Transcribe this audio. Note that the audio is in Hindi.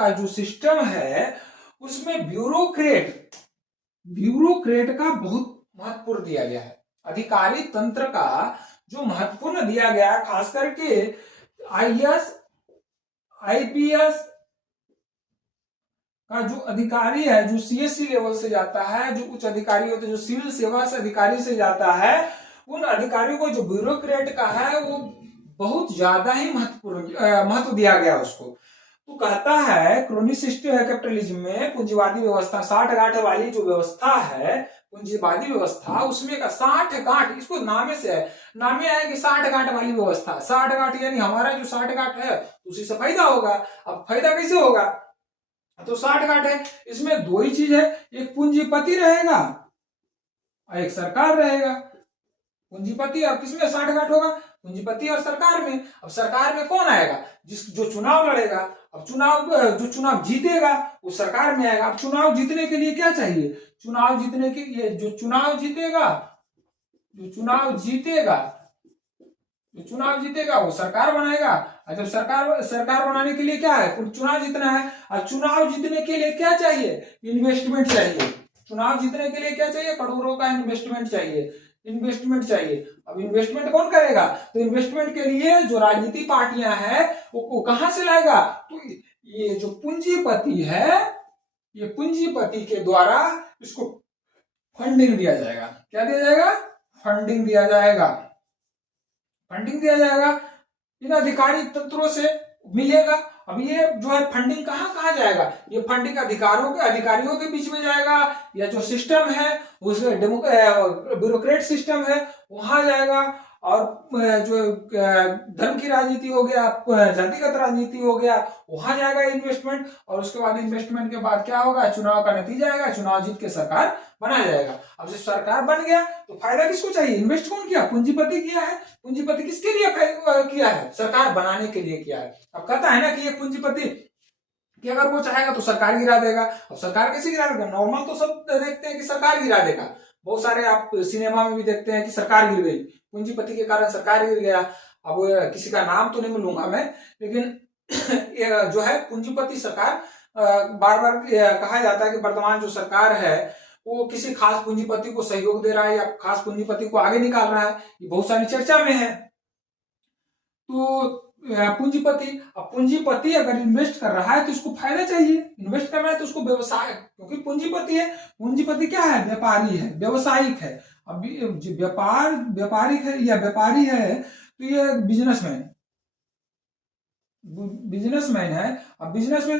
का जो सिस्टम है उसमें ब्यूरोक्रेट का बहुत महत्वपूर्ण दिया गया है। अधिकारी तंत्र का जो महत्वपूर्ण दिया गया है, खास करके आईएएस आईपीएस का जो अधिकारी है, जो सीएससी लेवल से जाता है, जो उच्च अधिकारी होते हैं, जो सिविल सेवा से अधिकारी से जाता है, उन अधिकारियों को जो ब्यूरोक्रेट का है वो बहुत ज्यादा ही महत्व दिया गया उसको। तो कहता है क्रोनी सिस्टम है कैपिटलिज्म में पूंजीवादी व्यवस्था, 60 गांठ वाली जो व्यवस्था है पूंजीवादी व्यवस्था, उसमें का 60 गांठ, इसको नामे से है, नामे है कि 60 गांठ वाली व्यवस्था। 60 गांठ यानी हमारा जो 60 गांठ है उसी से फायदा होगा। अब फायदा कैसे होगा? तो 60 गांठ है, इसमें दो ही चीज है, एक पूंजीपति रहेगा और एक सरकार रहेगा। पूंजीपति और किसमें 60 गांठ होगा? पूंजीपति और सरकार में। अब सरकार में कौन आएगा? जो चुनाव लड़ेगा। अब जो चुनाव जीतेगा वो सरकार में आएगा। अब चुनाव जीतने के लिए क्या चाहिए? चुनाव जीतने के लिए जो चुनाव जीतेगा वो सरकार बनाएगा। और जब सरकार बनाने के लिए क्या है? चुनाव जीतना है। और चुनाव जीतने के लिए क्या चाहिए? इन्वेस्टमेंट चाहिए। चुनाव जीतने के लिए क्या चाहिए? करोड़ों का इन्वेस्टमेंट चाहिए। अब इन्वेस्टमेंट कौन करेगा? तो इन्वेस्टमेंट के लिए जो राजनीतिक पार्टियां हैं वो कहां से लाएगा? तो ये जो पूंजीपति है, ये पूंजीपति के द्वारा इसको फंडिंग दिया जाएगा। क्या दिया जाएगा? फंडिंग दिया जाएगा। इन अधिकारी तंत्रों से मिलेगा। अब ये जो है फंडिंग कहाँ जाएगा? ये फंडिंग अधिकारियों के बीच में जाएगा, या जो सिस्टम है उसमें ब्यूरोक्रेट सिस्टम है वहां जाएगा। और जो धन की राजनीति हो गया, जातिगत राजनीति हो गया, वहां जाएगा इन्वेस्टमेंट। और उसके बाद इन्वेस्टमेंट के बाद क्या होगा? चुनाव का नतीजा आएगा, चुनाव जीत के सरकार बनाया जाएगा। अब जब सरकार बन गया तो फायदा किसको चाहिए? इन्वेस्ट कौन किया? पूंजीपति किया है। पूंजीपति किसके लिए किया है? सरकार बनाने के लिए किया है। अब कहता है ना कि ये पूंजीपति कि अगर वो चाहेगा तो सरकार गिरा देगा। अब सरकार कैसे गिरा देगा? नॉर्मल तो सब देखते हैं कि सरकार गिरा देगा। बहुत सारे आप सिनेमा में भी देखते हैं कि सरकार गिर गई, पूंजीपति के कारण सरकार गिर गया। अब किसी का नाम तो नहीं लूंगा मैं, लेकिन जो है पूंजीपति सरकार, बार बार कहा जाता है कि वर्तमान जो सरकार है वो किसी खास पूंजीपति को सहयोग दे रहा है या खास पूंजीपति को आगे निकाल रहा है, ये बहुत सारी चर्चा में है। तो पूंजीपति अगर इन्वेस्ट कर रहा है तो उसको फायदा चाहिए। इन्वेस्ट कर रहा है तो उसको व्यवसाय, क्योंकि पूंजीपति है, पूंजीपति क्या है? व्यापारी है, व्यवसायिक है। अब व्यापारिक है या व्यापारी है तो ये बिजनेसमैन है। अब बिजनेसमैन